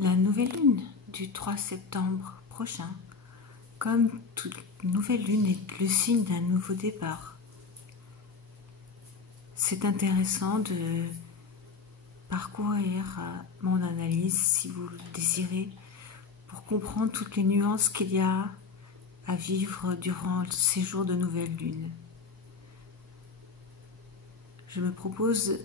La nouvelle lune du 3 septembre prochain, comme toute nouvelle lune, est le signe d'un nouveau départ. C'est intéressant de parcourir mon analyse, si vous le désirez, pour comprendre toutes les nuances qu'il y a à vivre durant ces jours de nouvelle lune. Je me propose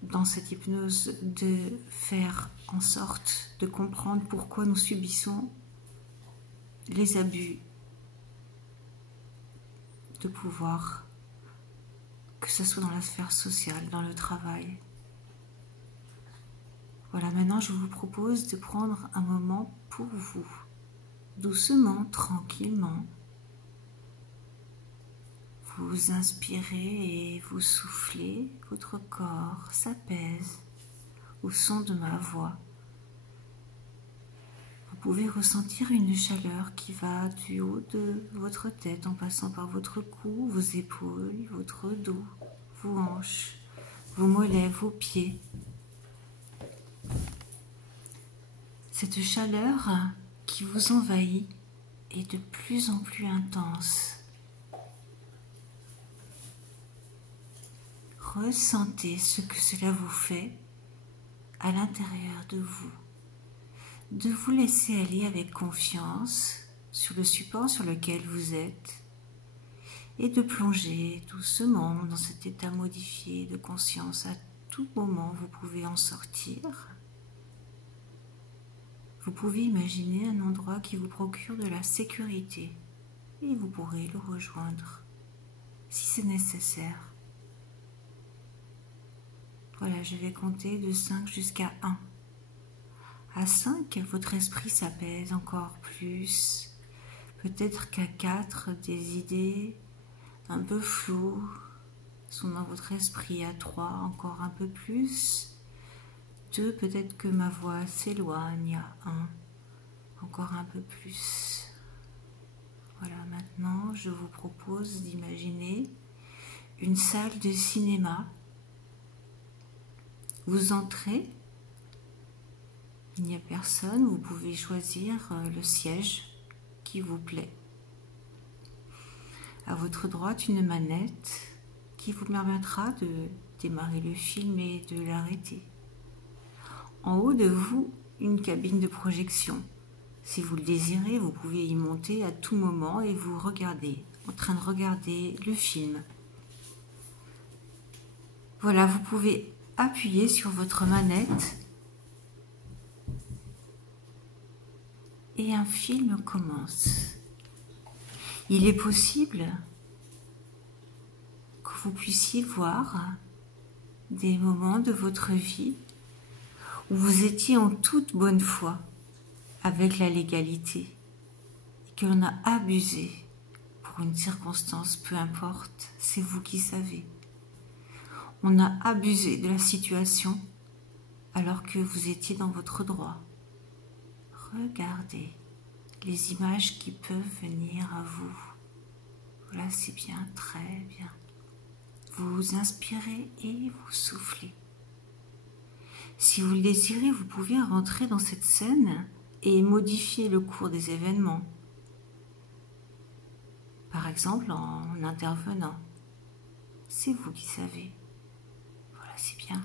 dans cette hypnose de faire en sorte de comprendre pourquoi nous subissons les abus de pouvoir, que ce soit dans la sphère sociale, dans le travail. Voilà, maintenant je vous propose de prendre un moment pour vous, doucement, tranquillement. Vous inspirez et vous soufflez, votre corps s'apaise au son de ma voix. Vous pouvez ressentir une chaleur qui va du haut de votre tête en passant par votre cou, vos épaules, votre dos, vos hanches, vos mollets, vos pieds. Cette chaleur qui vous envahit est de plus en plus intense. Ressentez ce que cela vous fait à l'intérieur de vous. De vous laisser aller avec confiance sur le support sur lequel vous êtes et de plonger doucement dans cet état modifié de conscience. À tout moment, vous pouvez en sortir. Vous pouvez imaginer un endroit qui vous procure de la sécurité et vous pourrez le rejoindre si c'est nécessaire. Voilà, je vais compter de 5 jusqu'à 1. À 5, votre esprit s'apaise encore plus. Peut-être qu'à 4, des idées un peu floues sont dans votre esprit. À 3, encore un peu plus. 2, peut-être que ma voix s'éloigne. À 1, encore un peu plus. Voilà, maintenant, je vous propose d'imaginer une salle de cinéma. Vous entrez, il n'y a personne, vous pouvez choisir le siège qui vous plaît. À votre droite, une manette qui vous permettra de démarrer le film et de l'arrêter. En haut de vous, une cabine de projection. Si vous le désirez, vous pouvez y monter à tout moment et vous regarder, en train de regarder le film. Voilà, vous pouvez appuyer sur votre manette et un film commence. Il est possible que vous puissiez voir des moments de votre vie où vous étiez en toute bonne foi avec la légalité et que l'on a abusé pour une circonstance, peu importe, c'est vous qui savez. On a abusé de la situation alors que vous étiez dans votre droit. Regardez les images qui peuvent venir à vous. Voilà, c'est bien, très bien. Vous inspirez et vous soufflez. Si vous le désirez, vous pouvez rentrer dans cette scène et modifier le cours des événements. Par exemple, en intervenant. C'est vous qui savez. Voilà, c'est bien.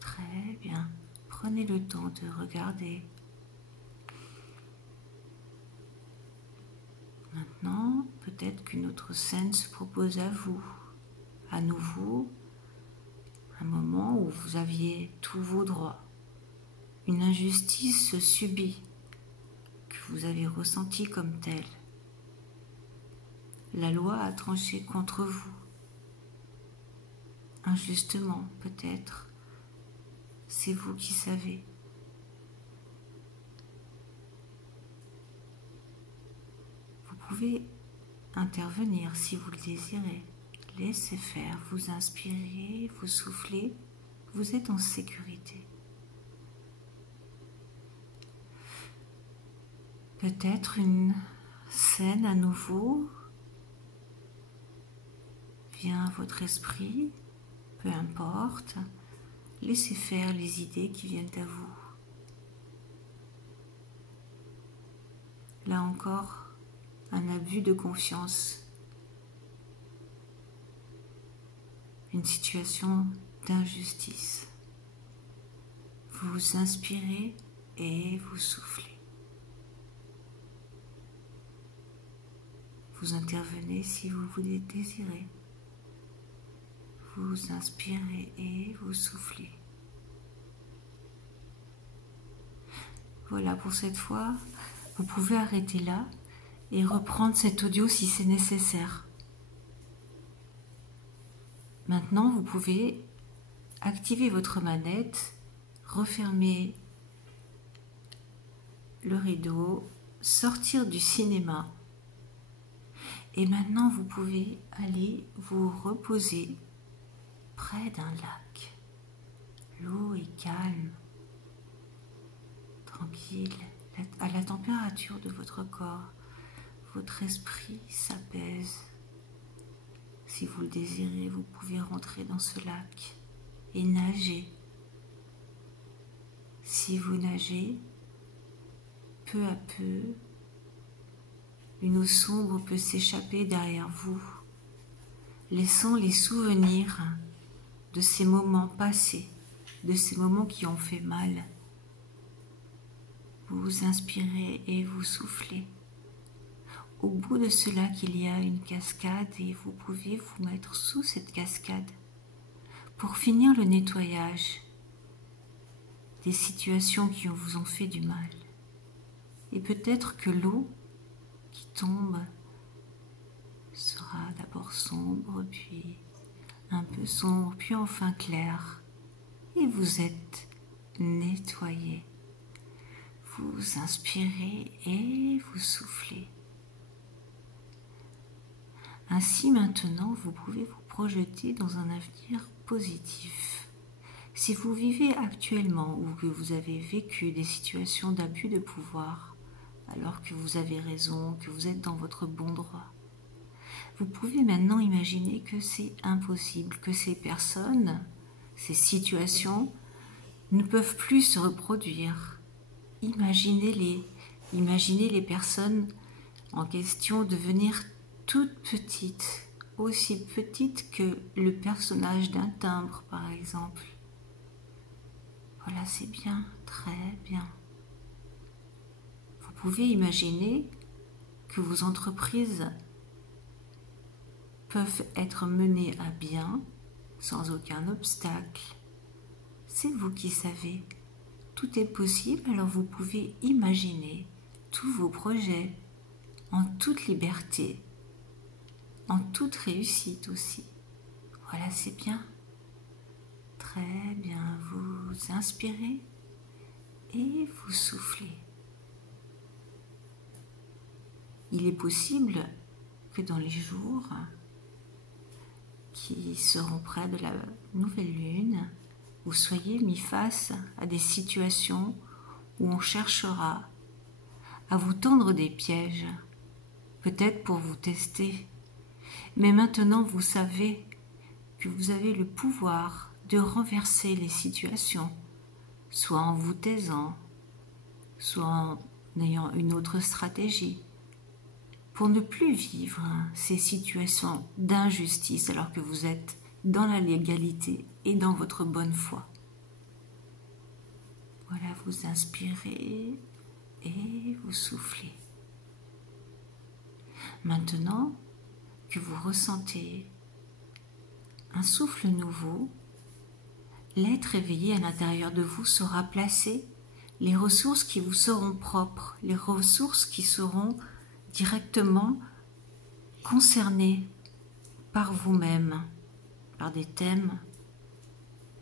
Très bien. Prenez le temps de regarder. Maintenant, peut-être qu'une autre scène se propose à vous. À nouveau, un moment où vous aviez tous vos droits. Une injustice subie que vous avez ressentie comme telle. La loi a tranché contre vous. Injustement, peut-être. C'est vous qui savez. Vous pouvez intervenir si vous le désirez. Laissez faire, vous inspirez, vous soufflez, vous êtes en sécurité. Peut-être une scène à nouveau vient à votre esprit, peu importe. Laissez faire les idées qui viennent à vous. là encore, un abus de confiance, une situation d'injustice. Vous inspirez et vous soufflez. Vous intervenez si vous voulez désirer. Vous inspirez et vous soufflez. Voilà pour cette fois. Vous pouvez arrêter là et reprendre cet audio si c'est nécessaire. Maintenant, vous pouvez activer votre manette, refermer le rideau, sortir du cinéma. Et maintenant, vous pouvez aller vous reposer près d'un lac. L'eau est calme, tranquille, à la température de votre corps. Votre esprit s'apaise. Si vous le désirez, vous pouvez rentrer dans ce lac et nager. Si vous nagez, peu à peu, une eau sombre peut s'échapper derrière vous, laissant les souvenirs de ces moments passés, de ces moments qui ont fait mal. Vous inspirez et vous soufflez. Au bout de ce lac, il y a une cascade et vous pouvez vous mettre sous cette cascade pour finir le nettoyage des situations qui vous ont fait du mal. Et peut-être que l'eau qui tombe sera d'abord sombre, puis un peu sombre, puis enfin claire. Et vous êtes nettoyé. Vous inspirez et vous soufflez. Ainsi maintenant, vous pouvez vous projeter dans un avenir positif. Si vous vivez actuellement ou que vous avez vécu des situations d'abus de pouvoir, alors que vous avez raison, que vous êtes dans votre bon droit, vous pouvez maintenant imaginer que c'est impossible, que ces personnes, ces situations ne peuvent plus se reproduire. Imaginez les personnes en question devenir toutes petites, aussi petites que le personnage d'un timbre par exemple. Voilà, c'est bien, très bien. Vous pouvez imaginer que vos entreprises peuvent être menées à bien sans aucun obstacle. C'est vous qui savez. Tout est possible, alors vous pouvez imaginer tous vos projets en toute liberté, en toute réussite aussi. Voilà, c'est bien. Très bien, vous inspirez et vous soufflez. Il est possible que dans les jours qui seront près de la nouvelle lune, vous soyez mis face à des situations où on cherchera à vous tendre des pièges, peut-être pour vous tester. Mais maintenant, vous savez que vous avez le pouvoir de renverser les situations, soit en vous taisant, soit en ayant une autre stratégie, pour ne plus vivre ces situations d'injustice alors que vous êtes dans la légalité et dans votre bonne foi. Voilà, vous inspirez et vous soufflez. Maintenant que vous ressentez un souffle nouveau, l'être éveillé à l'intérieur de vous saura placer les ressources qui vous seront propres, les ressources qui seront directement concernées par vous-même, par des thèmes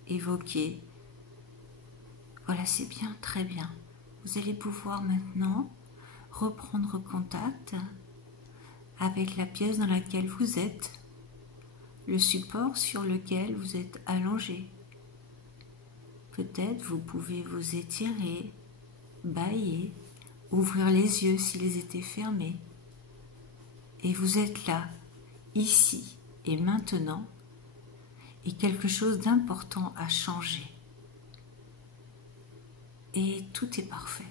évoqués. Voilà, c'est bien, très bien. Vous allez pouvoir maintenant reprendre contact avec la pièce dans laquelle vous êtes, le support sur lequel vous êtes allongé. Peut-être vous pouvez vous étirer, bâiller, ouvrir les yeux s'ils étaient fermés. Et vous êtes là, ici et maintenant, et quelque chose d'important a changé. Et tout est parfait.